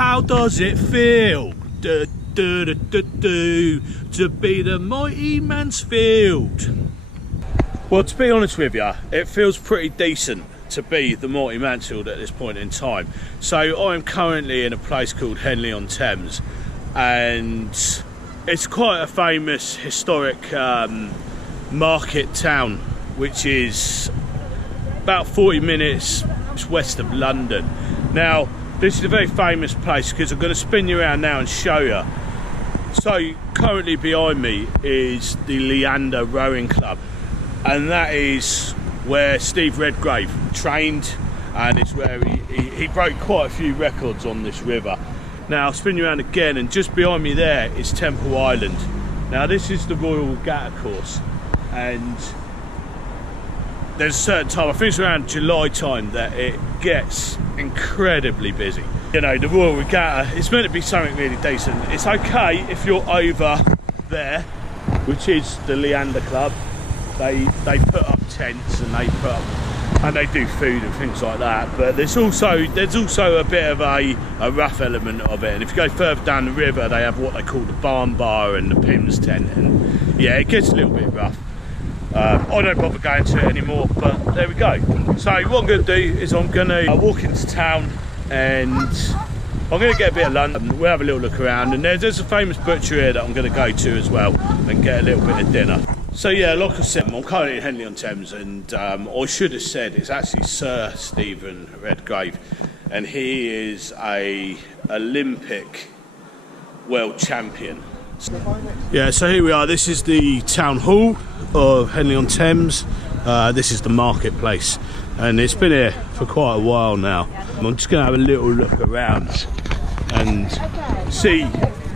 how does it feel to be the mighty Mansfield? Well, to be honest with you, it feels pretty decent to be the mighty Mansfield at this point in time. So I'm currently in a place called Henley On Thames, and it's quite a famous historic market town, which is about 40 minutes west of London. Now, this is a very famous place because I'm going to spin you around now and show you. So currently behind me is the Leander Rowing Club, and that is where Steve Redgrave trained, and it's where he broke quite a few records on this river. Now I'll spin you around again, and just behind me there is Temple Island. Now this is the Royal Regatta course, and there's a certain time, I think it's around July time, that it gets incredibly busy. You know, the Royal Regatta, it's meant to be something really decent. It's okay if you're over there, which is the Leander Club. They put up tents and they do food and things like that. But there's also a bit of a rough element of it. And if you go further down the river, they have what they call the barn bar and the Pim's tent. And yeah, it gets a little bit rough. I don't bother going to it anymore, but there we go. So what I'm going to do is I'm going to walk into town, and I'm going to get a bit of lunch. We'll have a little look around, and there's a famous butcher here that I'm going to go to as well and get a little bit of dinner. So yeah, like I said, I'm currently in Henley On Thames, and I should have said it's actually Sir Stephen Redgrave, and he is a Olympic world champion. Yeah, so here we are. This is the town hall of Henley On Thames. This is the marketplace, and it's been here for quite a while now. I'm just going to have a little look around and see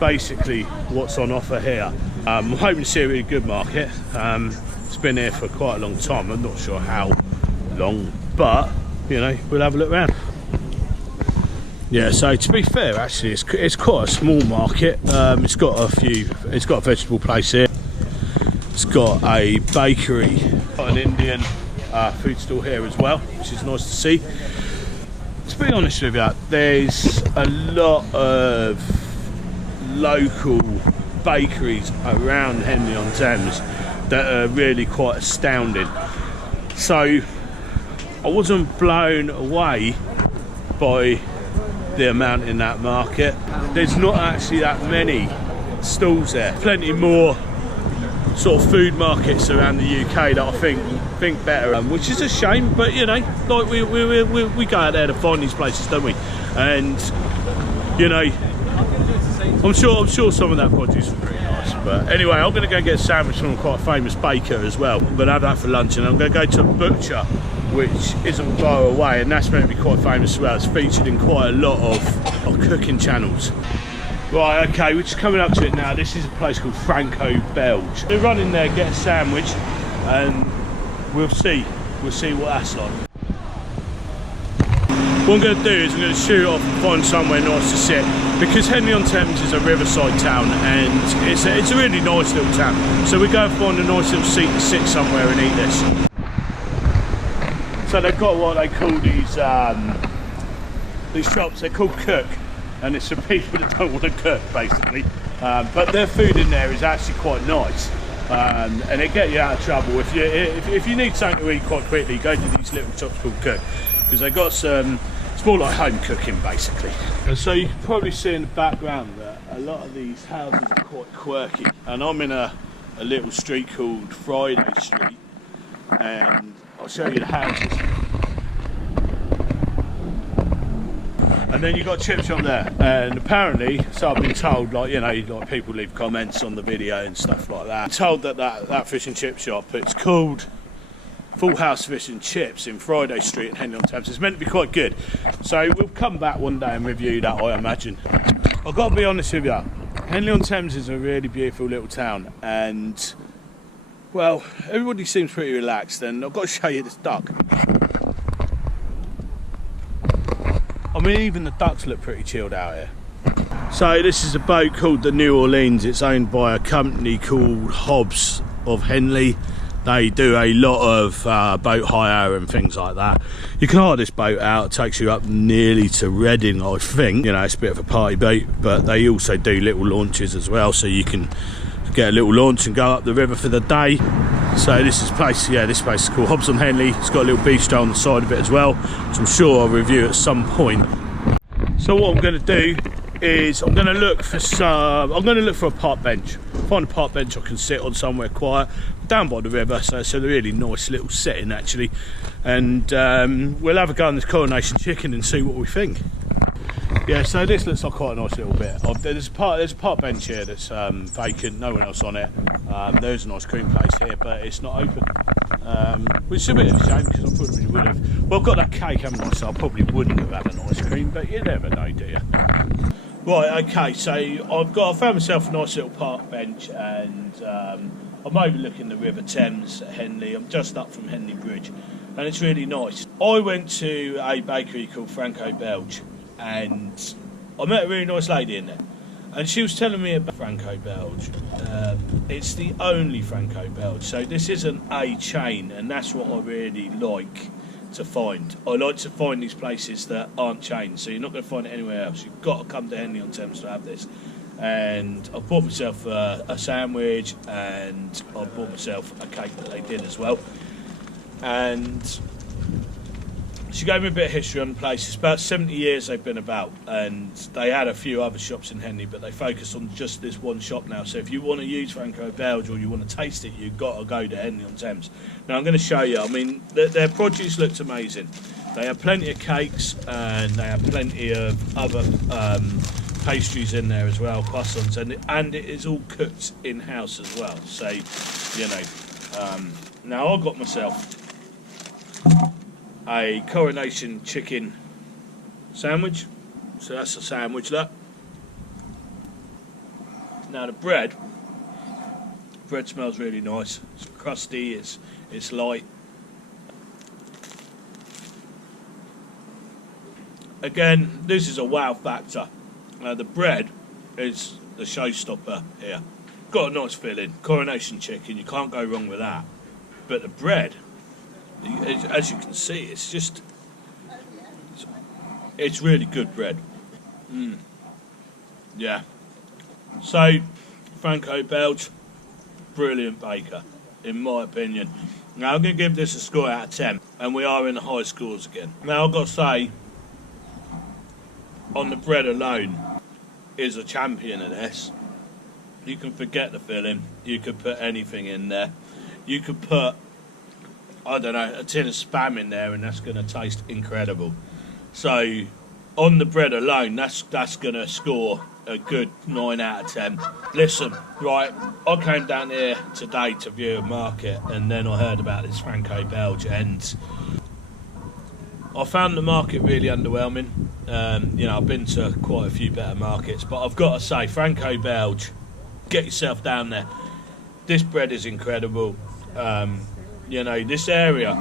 basically what's on offer here. I'm hoping to see a really good market. It's been here for quite a long time. I'm not sure how long, but you know, we'll have a look around. Yeah, so to be fair, actually, it's quite a small market. It's got a vegetable place here. It's got a bakery, got an Indian food stall here as well, which is nice to see. To be honest with you, there's a lot of local bakeries around Henley On Thames that are really quite astounding. So I wasn't blown away by the amount in that market. There's not actually that many stalls there. Plenty more sort of food markets around the UK that I think better, which is a shame. But you know, like we go out there to find these places, don't we? And you know, I'm sure some of that produce is pretty nice. But anyway, I'm going to go get a sandwich from quite a famous baker as well. I'm going to have that for lunch, and I'm going to go to a butcher which isn't far away, and that's meant to be quite famous as well. It's featured in quite a lot of cooking channels. Right, okay, we're just coming up to it now. This is a place called Franco Belge. We'll run in there, get a sandwich, and we'll see what that's like. What I'm going to do is I'm going to shoot off and find somewhere nice to sit, because Henley On Thames is a riverside town, and it's a really nice little town. So we go and find a nice little seat to sit somewhere and eat this. So they've got what they call these shops. They're called Cook, and it's for people that don't want to cook, basically. But their food in there is actually quite nice, and they get you out of trouble if you need something to eat quite quickly. Go to these little shops called Cook, because they got some. It's more like home cooking, basically. And so you can probably see in the background that a lot of these houses are quite quirky. And I'm in a little street called Friday Street, and I'll show you the houses. And then you've got a chip shop there, and apparently, so I've been told, like, you know, like people leave comments on the video and stuff like that. I'm told that fish and chip shop, it's called Full House Fish and Chips in Friday Street in Henley On Thames. It's meant to be quite good, so we'll come back one day and review that, I imagine. I've got to be honest with you, Henley On Thames is a really beautiful little town, and well, everybody seems pretty relaxed, and I've got to show you this duck. I mean, even the ducks look pretty chilled out here. So this is a boat called the New Orleans. It's owned by a company called Hobbs of Henley, They do a lot of boat hire and things like that. You can hire this boat out. It takes you up nearly to Reading, I think. You know, it's a bit of a party boat, but they also do little launches as well, so you can get a little launch and go up the river for the day. So this place is called Hobbs on Henley. It's got a little bistro on the side of it as well, which I'm sure I'll review at some point. So what I'm going to do is I'm going to look for a park bench. Find a park bench I can sit on somewhere quiet down by the river, so it's a really nice little setting actually, and we'll have a go on this Coronation chicken and see what we think. Yeah, so this looks like quite a nice little bit. There's a park bench here that's vacant, no one else on it. There's a nice cream place here, but it's not open, which is a bit of a shame because I probably would have. Well, I've got that cake, haven't I? So I probably wouldn't have had an ice cream, but you never know, do you? Right, okay, so I found myself a nice little park bench, and I'm overlooking the River Thames at Henley. I'm just up from Henley Bridge, and it's really nice. I went to a bakery called Franco Belge, and I met a really nice lady in there, and she was telling me about Franco Belge. It's the only Franco Belge, so this isn't a chain, and that's what I really like to find. I like to find these places that aren't chains, so you're not going to find it anywhere else. You've got to come to Henley on Thames to have this. And I bought myself a sandwich, and I bought myself a cake that they did as well. And she gave me a bit of history on the place. It's about 70 years they've been about, and they had a few other shops in Henley, but they focus on just this one shop now. So if you want to use Franco Belge or you want to taste it, you've got to go to Henley on Thames. Now I'm going to show you. I mean, their produce looks amazing. They have plenty of cakes, and they have plenty of other pastries in there as well, croissants, and it is all cooked in-house as well. So, you know, now I got myself a Coronation chicken sandwich. So that's a sandwich, look. Now the bread smells really nice. It's crusty, it's light. Again, this is a wow factor. The bread is the showstopper here. Got a nice filling, Coronation chicken, you can't go wrong with that. But the bread, as you can see, it's really good bread. Yeah. So, Franco Belge, brilliant baker, in my opinion. Now I'm going to give this a score out of 10, and we are in the high scores again. Now I've got to say, on the bread alone, is a champion of this. You can forget the filling, you could put anything in there. You could put, I don't know, a tin of spam in there, and that's going to taste incredible. So, on the bread alone, that's going to score a good 9 out of 10. Listen, right, I came down here today to view a market, and then I heard about this Franco Belge, and I found the market really underwhelming. You know, I've been to quite a few better markets, but I've got to say, Franco Belge, get yourself down there. This bread is incredible. You know, this area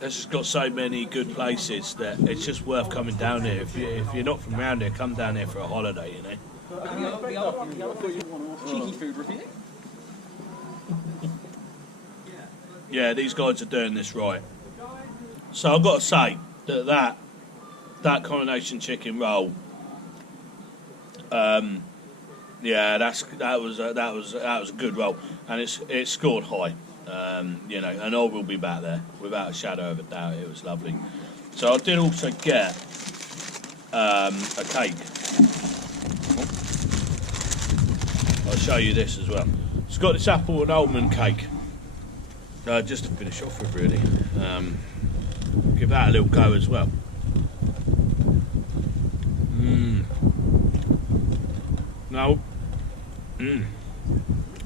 has just got so many good places that it's just worth coming down here. If you're not from around here, come down here for a holiday, you know. Cheeky food review. Yeah, these guys are doing this right. So I've got to say that Coronation chicken roll, yeah, that was a good roll, and it scored high. You know, and I will be back there without a shadow of a doubt. It was lovely. So I did also get a cake. I'll show you this as well. It's got this apple and almond cake. Just to finish off with, really. Give that a little go as well. Now,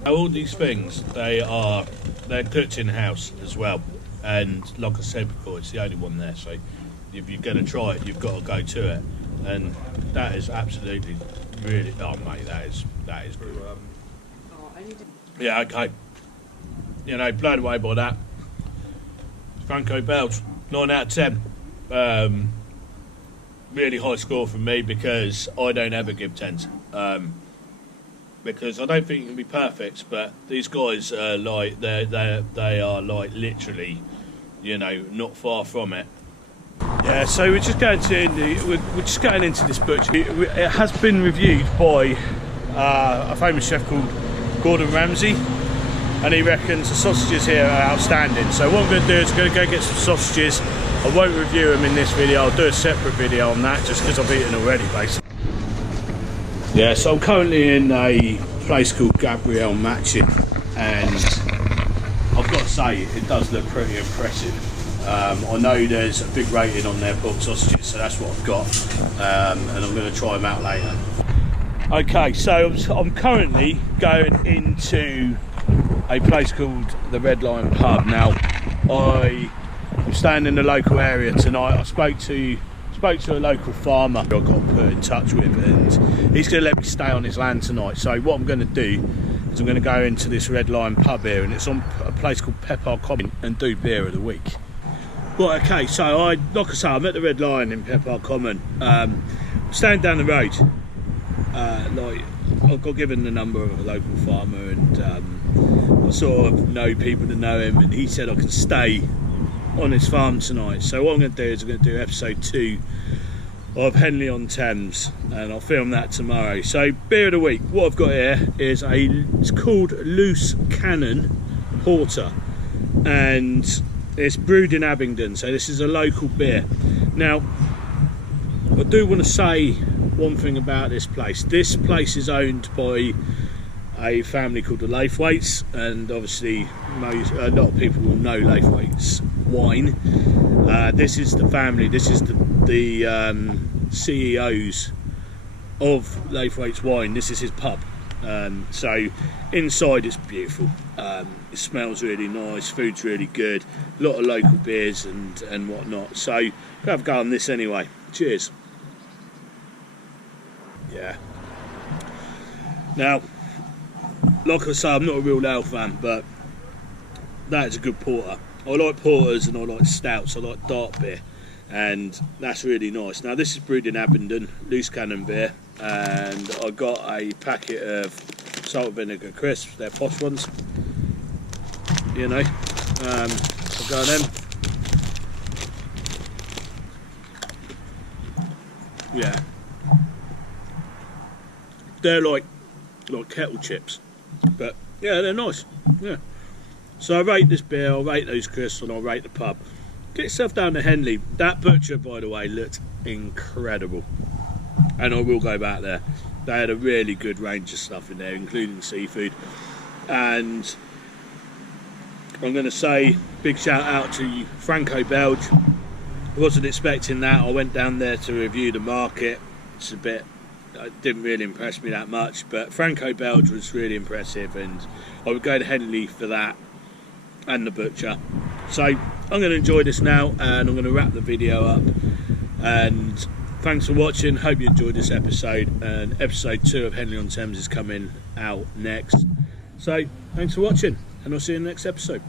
all these things, they're cooked in house as well, and like I said before, it's the only one there. So if you're going to try it, you've got to go to it, and that is absolutely really. Oh mate, that is good. Yeah, okay. You know, blown away by that. Franco Belge, 9 out of 10. Really high score from me because I don't ever give 10s. because I don't think it can be perfect, but these guys are like they are like literally, you know, not far from it. Yeah, so we're just going into this butcher. It has been reviewed by a famous chef called Gordon Ramsey, and he reckons the sausages here are outstanding. So what I'm going to do is I'm going to go get some sausages. I won't review them in this video. I'll do a separate video on that just because I've eaten already, basically. Yeah, so I'm currently in a place called Gabriel Matchin, and I've got to say it does look pretty impressive. I know there's a big rating on their pork sausages, so that's what I've got, and I'm going to try them out later. Okay, so I'm currently going into a place called the Red Lion Pub. Now, I'm staying in the local area tonight. I spoke to a local farmer I got put in touch with, and he's going to let me stay on his land tonight. So what I'm going to do is I'm going to go into this Red Lion Pub here, and it's on a place called Pepper Common, and do beer of the week. Right, okay, so like I say, I'm at the Red Lion in Pepper Common. Staying down the road. Like I got given the number of a local farmer, and I sort of know people that know him, and he said I can stay on his farm tonight. So what I'm going to do is I'm going to do episode 2 of Henley On Thames, and I'll film that tomorrow. So beer of the week, what I've got here is it's called Loose Cannon Porter, and it's brewed in Abingdon, so this is a local beer. Now I do want to say one thing about this place. This place is owned by a family called the Laithwaites, and obviously a lot of people will know Laithwaites wine. This is the family, this is the CEOs of Laithwaites wine. This is his pub. So inside it's beautiful. It smells really nice, food's really good, a lot of local beers and whatnot. So we'll have a go on this anyway. Cheers. Yeah. Now, like I say, I'm not a real ale fan, but that is a good porter. I like porters and I like stouts, I like dark beer, and that's really nice. Now this is brewed in Abingdon, Loose Cannon beer, and I got a packet of salt and vinegar crisps. They're posh ones, you know. I'll go on them. Yeah, they're like kettle chips, but yeah, they're nice. Yeah. So I rate this beer, I'll rate those crisps, and I'll rate the pub. Get yourself down to Henley. That butcher, by the way, looked incredible, and I will go back there. They had a really good range of stuff in there, including seafood. And I'm going to say big shout out to Franco Belge. I wasn't expecting that. I went down there to review the market. It didn't really impress me that much, but Franco Belge was really impressive, and I would go to Henley for that and the butcher. So I'm going to enjoy this now, and I'm going to wrap the video up. And thanks for watching. Hope you enjoyed this episode, and episode 2 of Henley On Thames is coming out next. So thanks for watching, and I'll see you in the next episode.